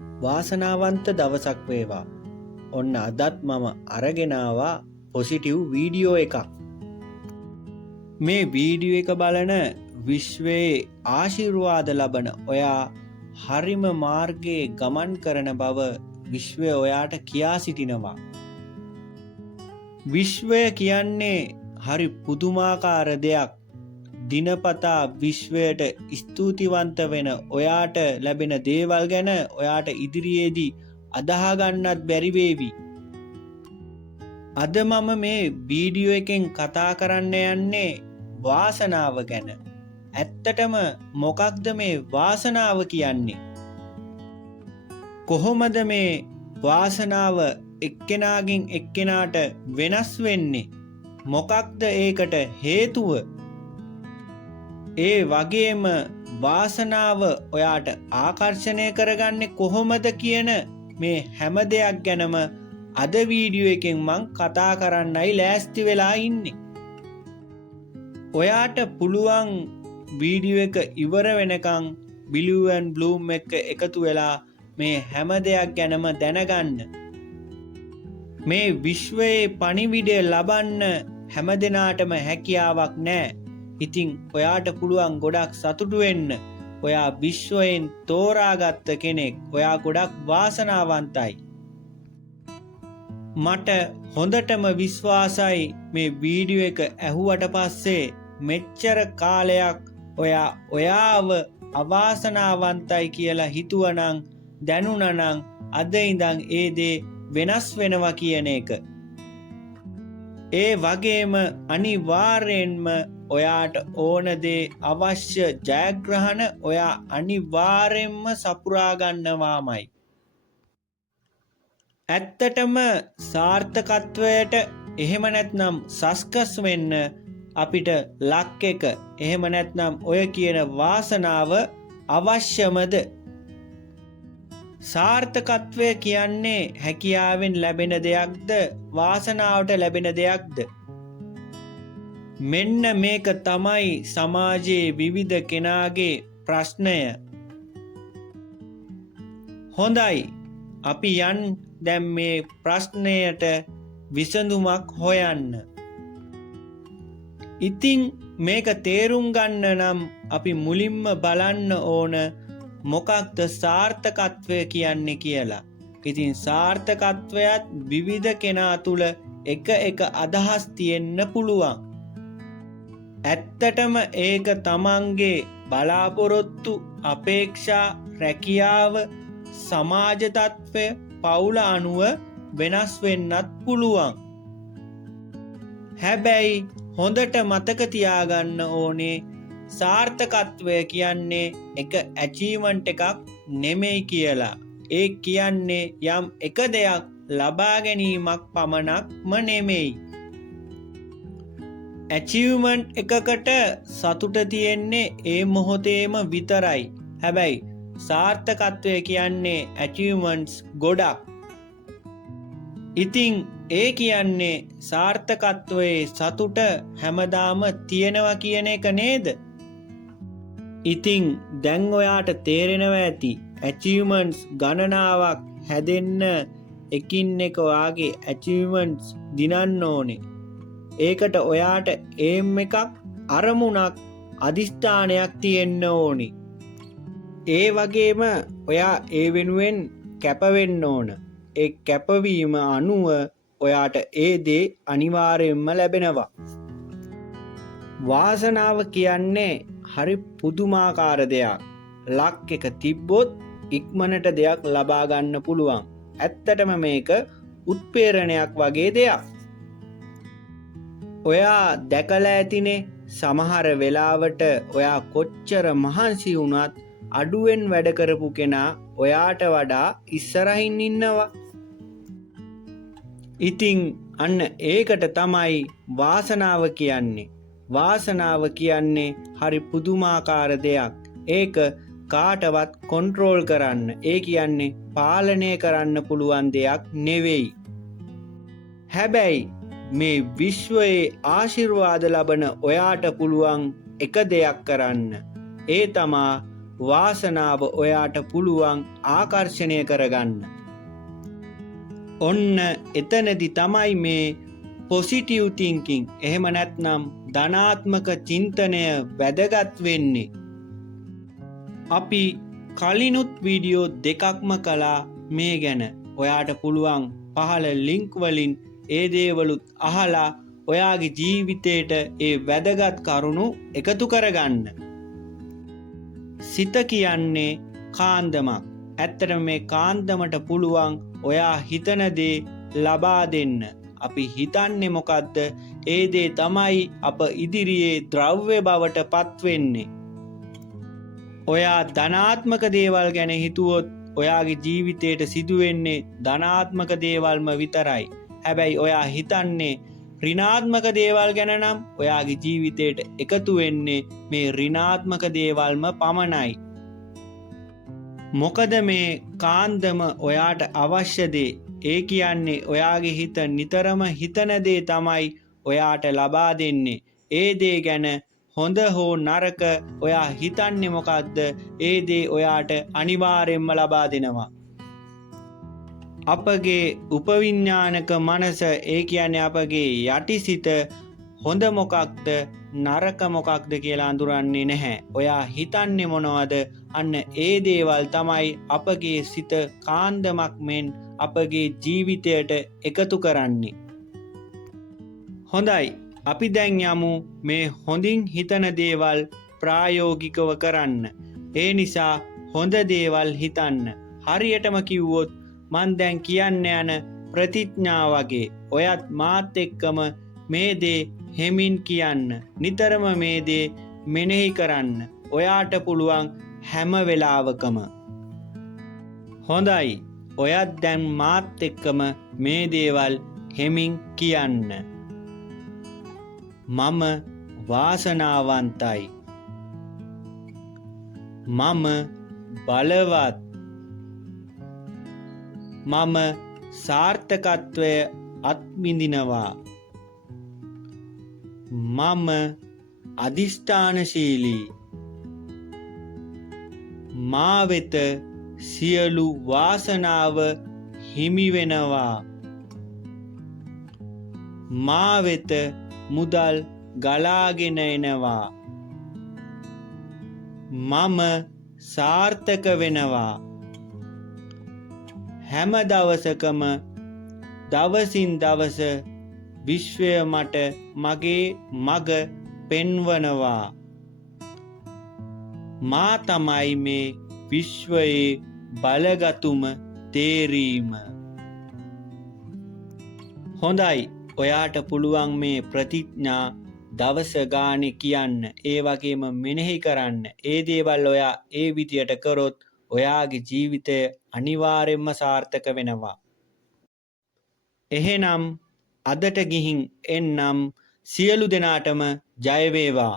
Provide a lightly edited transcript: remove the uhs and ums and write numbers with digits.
වාසනාවන්ත දවසක් වේවා. ඔන්න අදත් මම අරගෙන ආවා පොසිටිව් වීඩියෝ එකක්. මේ වීඩියෝ එක බලන විශ්වයේ ආශිර්වාද ලබන ඔයා හරිම මාර්ගයේ ගමන් කරන බව විශ්වය ඔයාට කියා සිටිනවා. විශ්වය කියන්නේ හරි පුදුමාකාර දෙයක්. දිනපතා විශ්වයට ස්තුතිවන්ත වෙන ඔයාට ලැබෙන දේවල් ගැන ඔයාට ඉදිරියේදී අදහා ගන්නත් බැරි වේවි. අද මම මේ වීඩියෝ එකෙන් කතා කරන්න යන්නේ වාසනාව ගැන. ඇත්තටම මොකක්ද මේ වාසනාව කියන්නේ? කොහොමද මේ වාසනාව එක්කෙනාගෙන් එක්කෙනාට වෙනස් වෙන්නේ? මොකක්ද ඒකට හේතුව? ඒ වගේම වාසනාව ඔයාට ආකර්ෂණය කරගන්නේ කොහොමද කියන මේ හැම දෙයක් ගැනම අද වීඩියෝ එකෙන් මං කතා කරන්නයි ලෑස්ති වෙලා ඉන්නේ. ඔයාට පුළුවන් වීඩියෝ එක ඉවර වෙනකන් බිලිව් ඇන්ඩ් බ්ලූම් එක්ක එකතු වෙලා මේ හැම දෙයක් ගැනම දැනගන්න. මේ විශ්වයේ පණිවිඩය ලබන්න හැමදෙනාටම හැකියාවක් නැහැ. ඉතින් ඔයාට පුළුවන් ගොඩක් සතුටු වෙන්න. ඔයා විශ්වයෙන් තෝරාගත්ත කෙනෙක්. ඔයා ගොඩක් වාසනාවන්තයි. මට හොඳටම විශ්වාසයි මේ වීඩියෝ එක ඇහුවට පස්සේ මෙච්චර කාලයක් ඔයාව අවාසනාවන්තයි කියලා හිතුවනම් දැනුණනම් අද ඉඳන් ඒ දේ වෙනස් වෙනවා කියන එක. ඒ වගේම අනිවාර්යෙන්ම ඔයාට ඕන දේ අවශ්‍ය ජයග්‍රහණ ඔයා අනිවාර්යෙන්ම සපුරා ගන්නවාමයි. ඇත්තටම සාර්ථකත්වයට එහෙම නැත්නම් සස්කස් වෙන්න අපිට ලක් එක එහෙම නැත්නම් ඔය කියන වාසනාව අවශ්‍යමද? සාර්ථකත්වය කියන්නේ හැකියාවෙන් ලැබෙන දෙයක්ද වාසනාවට ලැබෙන දෙයක්ද? මෙන්න මේක තමයි සමාජයේ විවිධ කෙනාගේ ප්‍රශ්නය. හොඳයි, අපි යන් දැන් මේ ප්‍රශ්නයට විසඳුමක් හොයන්න. ඉතින් මේක තේරුම් ගන්න නම් අපි මුලින්ම බලන්න ඕන මොකක්ද සාර්ථකත්වය කියන්නේ කියලා. ඉතින් සාර්ථකත්වයත් විවිධ කෙනා තුළ එක අදහස් තියෙන්න පුළුවන්. ඇත්තටම ඒක තමන්ගේ බලාපොරොත්තු, අපේක්ෂා, රැකියාව, සමාජ තත්ත්වය, පවුල අනුව වෙනස් වෙන්නත් පුළුවන්. හැබැයි හොඳට මතක තියාගන්න ඕනේ සාර්ථකත්වය කියන්නේ එක ඇචීව්මන්ට් එකක් නෙමෙයි කියලා. ඒ කියන්නේ යම් එක දෙයක් ලබා ගැනීමක් පමණක්ම නෙමෙයි. ඇචීව්මන්ට් එකකට සතුට තියෙන්නේ ඒ මොහොතේම විතරයි. හැබැයි සාර්ථකත්වය කියන්නේ ඇචීව්මන්ට්ස් ගොඩක්. ඉතින් ඒ කියන්නේ සාර්ථකත්වයේ සතුට හැමදාම තියෙනවා කියන එක නේද? ඉතින් දැන් ඔයාට තේරෙනවා ඇති ඇචීව්මන්ට්ස් ගණනාවක් හැදෙන්න එකින් එක ඔයාගේ ඇචීව්මන්ට්ස් දිනන්න ඕනේ. ඒකට ඔයාට ඒම් එකක්, අරමුණක්, අදිෂ්ඨානයක් තියෙන්න ඕනි. ඒ වගේම ඔයා ඒ වෙනුවෙන් කැප වෙන්න ඕන. ඒ කැපවීම අනුව ඔයාට ඒ දේ අනිවාර්යයෙන්ම ලැබෙනවා. වාසනාව කියන්නේ හරි පුදුමාකාර දෙයක්. ලක් එක තිබ්බොත් ඉක්මනට දෙයක් ලබා ගන්න පුළුවන්. ඇත්තටම මේක උත්ප්‍රේරණයක් වගේ දෙයක්. ඔයා දැකලා ඇතිනේ සමහර වෙලාවට ඔයා කොච්චර මහන්සි වුණත් අඩුවෙන් වැඩ කරපු කෙනා ඔයාට වඩා ඉස්සරහින් ඉන්නවා. ඉතින් අන්න ඒකට තමයි වාසනාව කියන්නේ. වාසනාව කියන්නේ හරි පුදුමාකාර දෙයක්. ඒක කාටවත් කොන්ට්‍රෝල් කරන්න, ඒ කියන්නේ පාලනය කරන්න පුළුවන් දෙයක් නෙවෙයි. හැබැයි මේ විශ්වයේ ආශිර්වාද ලබන ඔයාට පුළුවන් එක දෙයක් කරන්න. ඒ තමා වාසනාව ඔයාට පුළුවන් ආකර්ෂණය කරගන්න. ඔන්න එතනදි තමයි මේ පොසිටිව් තින්කින් එහෙම නැත්නම් ධනාත්මක චින්තනය වැදගත් වෙන්නේ. අපි කලිනුත් වීඩියෝ දෙකක්ම කළා මේ ගැන. ඔයාට පුළුවන් පහළ ලින්ක් වලින් ඒ දේවලුත් අහලා ඔයාගේ ජීවිතේට ඒ වැදගත් කරුණු එකතු කරගන්න. සිත කියන්නේ කාන්දමක්. ඇත්තටම මේ කාන්දමට පුළුවන් ඔයා හිතන දේ ලබා දෙන්න. අපි හිතන්නේ මොකද්ද? ඒ දේ තමයි අප ඉදිරියේ ද්‍රව්‍ය බවට පත්වෙන්නේ. ඔයා ධනාත්මක දේවල් ගැන හිතුවොත් ඔයාගේ ජීවිතයට සිදුවෙන්නේ ධනාත්මක දේවල්ම විතරයි. හැබැයි ඔයා හිතන්නේ ඍණාත්මක දේවල් ගැන නම් ඔයාගේ ජීවිතයට එකතු වෙන්නේ මේ ඍණාත්මක දේවල්ම පමණයි. මොකද මේ කාන්දම ඔයාට අවශ්‍ය දේ. ඒ කියන්නේ ඔයාගේ හිත නිතරම හිතන දේ තමයි ඔයාට ලබා දෙන්නේ. ඒ දේ ගැන හොඳ හෝ නරක ඔයා හිතන්නේ මොකද්ද? ඒ දේ ඔයාට අනිවාර්යෙන්ම ලබා දෙනවා. අපගේ උපවිඥානික මනස, ඒ කියන්නේ අපගේ යටිසිත හොඳ මොකක්ද නරක මොකක්ද කියලා අඳුරන්නේ නැහැ. ඔයා හිතන්නේ මොනවද? අන්න ඒ දේවල් තමයි අපගේ සිත කාන්දමක් මෙන් අපගේ ජීවිතයට එකතු කරන්නේ. හොඳයි, අපි දැන් යමු මේ හොඳින් හිතන දේවල් ප්‍රායෝගිකව කරන්න. ඒ නිසා හොඳ දේවල් හිතන්න. හරියටම කිව්වොත් මන් දැන් කියන්න යන ප්‍රතිඥා වගේ ඔයත් මාත් එක්කම මේ දේ හෙමින් කියන්න. නිතරම මේ දේ මෙනෙහි කරන්න. ඔයාට පුළුවන් හැම වෙලාවකම. හොඳයි, ඔයත් දැන් මාත් එක්කම මේ දේවල් හෙමින් කියන්න. මම වාසනාවන්තයි. මම බලවත්. මම සාර්ථකත්වය අත්විඳිනවා. මම අධිෂ්ඨානශීලී. මා වෙත සියලු වාසනාව හිමි වෙනවා. මා වෙත මුදල් ගලාගෙන එනවා. මම සාර්ථක වෙනවා. හැම දවසකම දවසින් දවස විශ්වය මට මගේ මග පෙන්වනවා. මා තමයි මේ විශ්වයේ බලගතුම තේරීම. හොඳයි, ඔයාට පුළුවන් මේ ප්‍රතිඥා දවස ගානේ කියන්න. ඒ වගේම මෙනෙහි කරන්න. ඒ දේවල් ඔයා ඒ විදියට කරොත් ඔයාගේ ජීවිතය අනිවාර්යෙන්ම සාර්ථක වෙනවා. එහෙනම් අදට ගිහින් එන්නම්. සියලු දෙනාටම ජය වේවා.